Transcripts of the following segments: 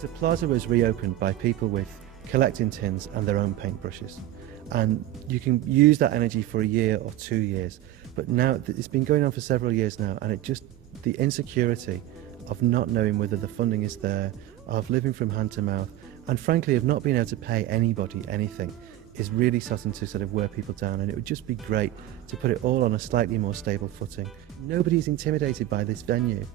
The plaza was reopened by people with collecting tins and their own paintbrushes, and you can use that energy for a year or 2 years, but now it's been going on for several years now, and the insecurity of not knowing whether the funding is there, of living from hand to mouth, and frankly of not being able to pay anybody anything is really starting to sort of wear people down, and it would just be great to put it all on a slightly more stable footing. Nobody's intimidated by this venue,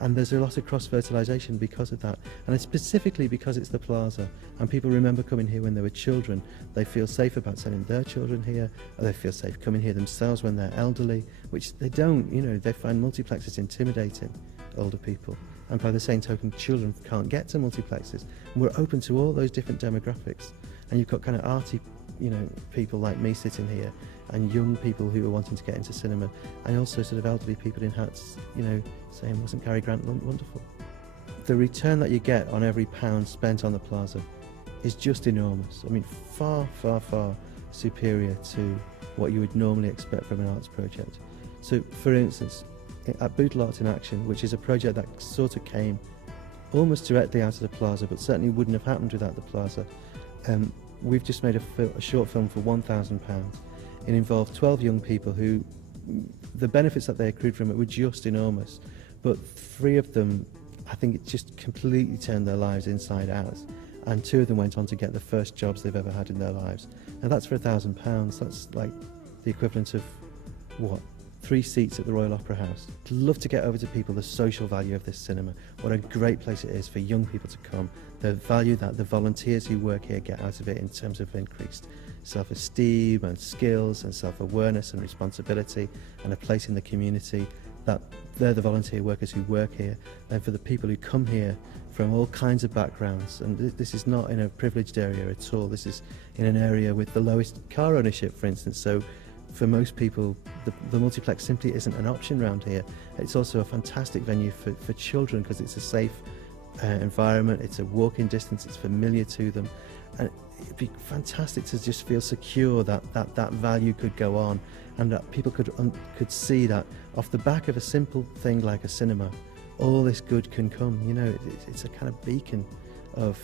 and there's a lot of cross-fertilisation because of that, and it's specifically because it's the plaza and people remember coming here when they were children. They feel safe about sending their children here, or they feel safe coming here themselves when they're elderly, which they don't, they find multiplexes intimidating, older people, and by the same token children can't get to multiplexes, and we're open to all those different demographics, and you've got kind of arty people like me sitting here, and young people who are wanting to get into cinema, and also sort of elderly people in hats, saying, wasn't Cary Grant wonderful? The return that you get on every pound spent on the plaza is just enormous. I mean, far, far, far superior to what you would normally expect from an arts project. So, for instance, at Bootle Arts in Action, which is a project that sort of came almost directly out of the plaza, but certainly wouldn't have happened without the plaza, we've just made a short film for £1,000. It involved 12 young people who, the benefits that they accrued from it were just enormous, but 3 of them, I think it just completely turned their lives inside out, and 2 of them went on to get the first jobs they've ever had in their lives. Now that's for £1,000, that's like the equivalent of, what, 3 seats at the Royal Opera House. I'd love to get over to people the social value of this cinema, what a great place it is for young people to come, the value that the volunteers who work here get out of it in terms of increased self-esteem and skills and self-awareness and responsibility and a place in the community, that they're the volunteer workers who work here, and for the people who come here from all kinds of backgrounds, and this is not in a privileged area at all, this is in an area with the lowest car ownership, for instance, so for most people the multiplex simply isn't an option around here. It's also a fantastic venue for children because it's a safe environment, it's a walking distance, it's familiar to them, and it'd be fantastic to just feel secure that value could go on, and that people could see that off the back of a simple thing like a cinema, all this good can come. It's a kind of beacon of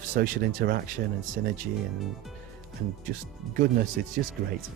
social interaction and synergy and just goodness. It's just great.